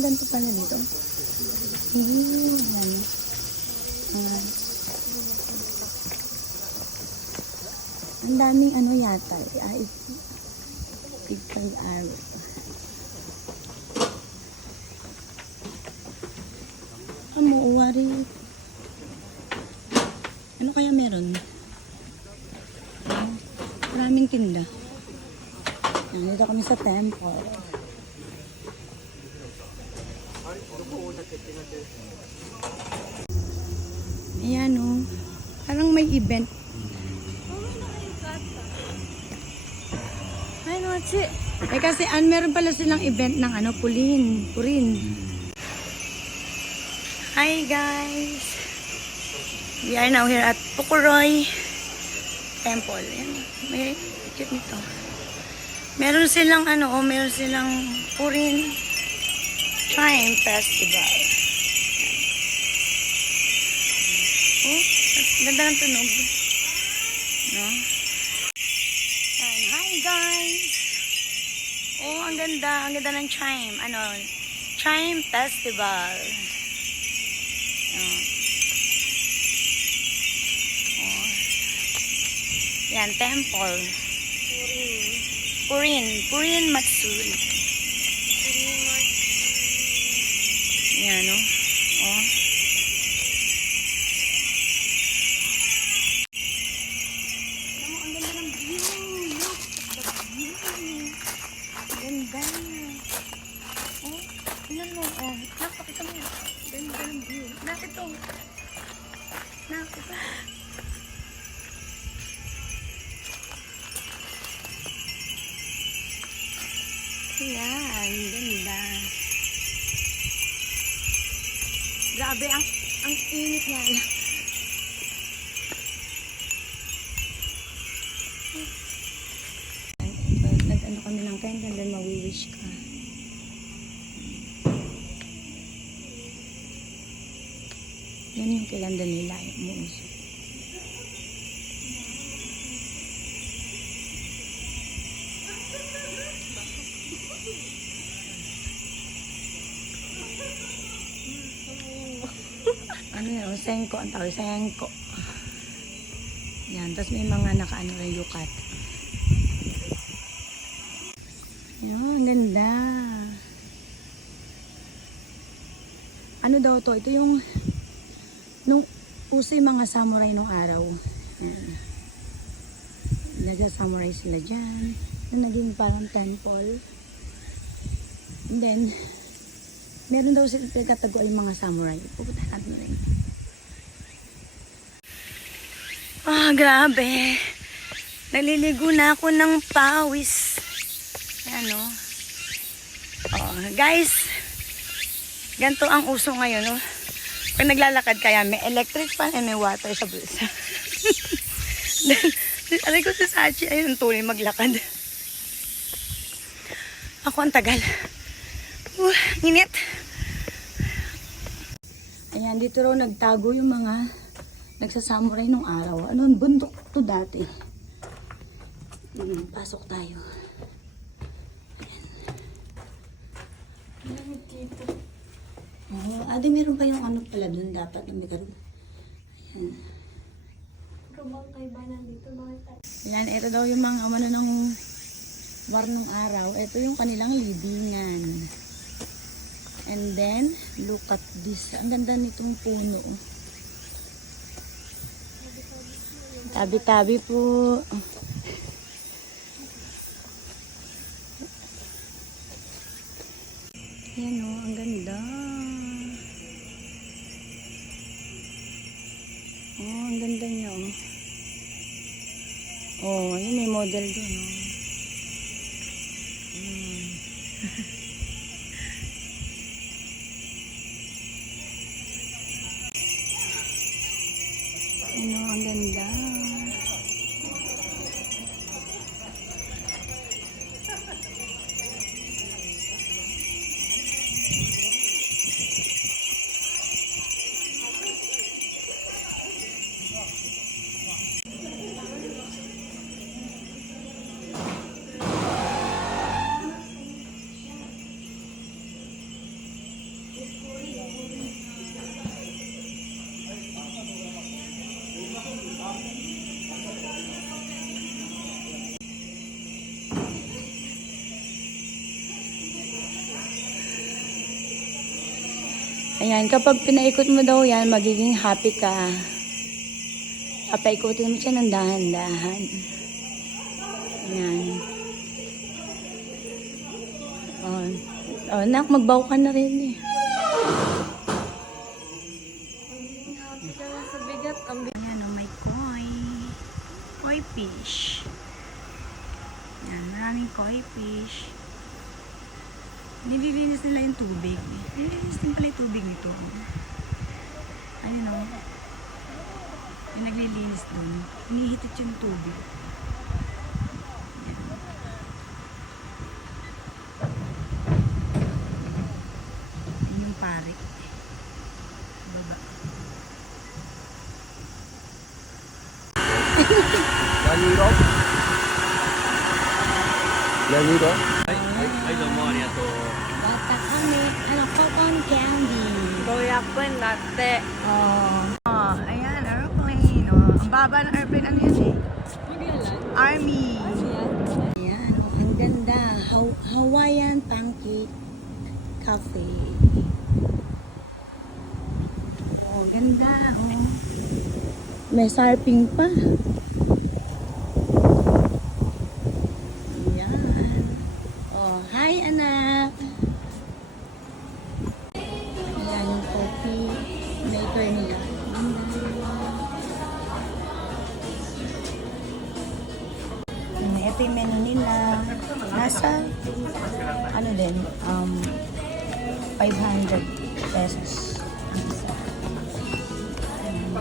Parang ganito pala dito. Yan. Ang daming ano yata. Big arrow. Uwari. Ano kaya meron? Maraming tinda. Nandito kami sa temple. Ayan o. Parang may event. Kasi meron pala silang event ng Purin. Hi guys! We are now here at Pukuroy Temple. Ayan. May cute nito. Meron silang meron silang Purin Chime Festival. Oh, ganda ng tunog. No? Ayan. Hi guys! Oh, ang ganda ng chime. Chime Festival. Oh. Yan, temple. Purin Matsuri. Yan, no? Oh. Ang ganda ng view. Look at the view. Ganda. Oh, tingnan mo. Oh, nakapakita mo. Ganda ng view. Nakito. Yan, ganda. Grabe, ang init niya. Nag-ano kami ng candle, then mawi-wish ka. Yan yung kilanda nila, umuusok. Sengko ang tawag, sengko. Yan, tapos may mga nakaano na yukat. Yan, ang ganda. Ano daw to? Ito yung nung uso yung mga samurai nung araw. Yan. Nagsa-samurai sila dyan. Na naging parang temple. And then, meron daw sila pagkataguan yung mga samurai. Pupunta natin rin. Grabe. Naliligo na ako ng pawis. Ayan, no? Oh, guys, ganito ang uso ngayon, no? Pag naglalakad kaya, may electric fan and may water sa bulsa. Aray ko si Sachi, ayun, tuloy maglakad. Ako ang tagal. Init. Ayan, dito raw nagtago yung mga nagsasamurai nung araw. Bundok to dati. Pasok tayo. Ayan. Dito. Oh, adi meron pa yung pala dun dapat na may karoon. Ayan. Rumang kay ba nandito? Ayan, ito daw yung mga ng war nung araw. Ito yung kanilang libingan. And then, look at this. Ang ganda nitong puno. Tabi-tabi po. Ayan o, ang ganda. Oh, ang ganda niya o. Oh, yun may model doon o. Ano, ang ganda. Ayan, kapag pinaikot mo daw yan, magiging happy ka. Papaikutin mo siya ng dahan-dahan. Ayan. Oh, nak, magbaw ka na rin eh. Happy ka na sa bigat. Ang bigat. Ayan, oh, may koi. Koi fish. Ayan, maraming koi fish. Nililinis nila yung tubig. Nililinis din pala yung tubig nito. Ayun o. Yung naglilinis doon. Hinihitit yung tubig. Ayan. Ayan yung pare. Baba. Yaniro? Yaniro? Bata kami. Ano, cotton candy. Goyakuen latte. Oh, ayan, airplane. Oh, ang baba ng airplane, ano yan eh? Army. Ayan, oh, ang ganda. Hawaiian pancake cafe. Oh, ganda. Oh. May sarping pa. Ayan. Oh, hi anak. Ayan yung coffee maker nila. Ito yung menu nila. Nasa, ano din, 500 pesos. Ang isa.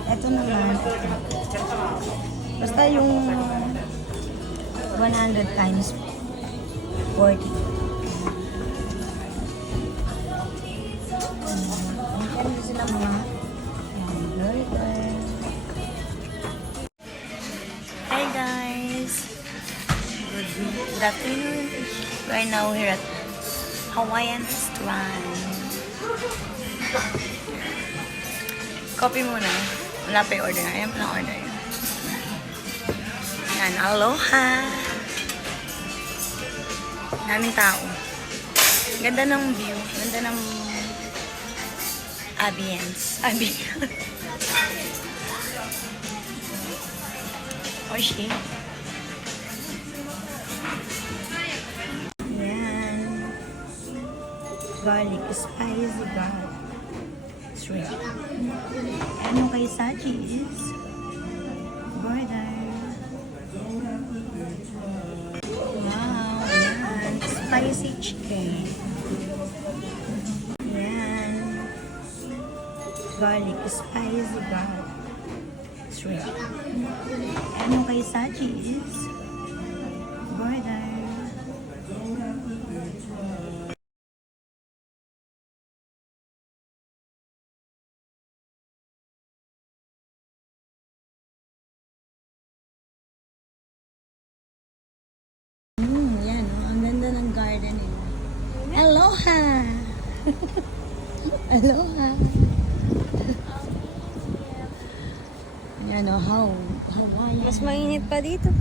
Ito naman, basta yung 100 times 40. Meron din sila mga burger. Hi guys! Good afternoon. Right now we're at Hawaiian restaurant. Coffee muna. Wala pa yung order na. Ayan pa lang order yun. Yan. Aloha! Daming tao. Ganda ng view. Ganda ng ambience. Oishi. Yan. Garlic. Spicy garlic. Shrimp. Ano kay Sachi is burger. Wow. Yan. Spicy chicken. Yan. Garlic. Spicy garlic. Shrimp. Ano kay Sachi is burger. Yan, oh, ang ganda ng garden nila. Aloha! Aloha! Yan, oh, Hawaii. Mas mainit pa dito.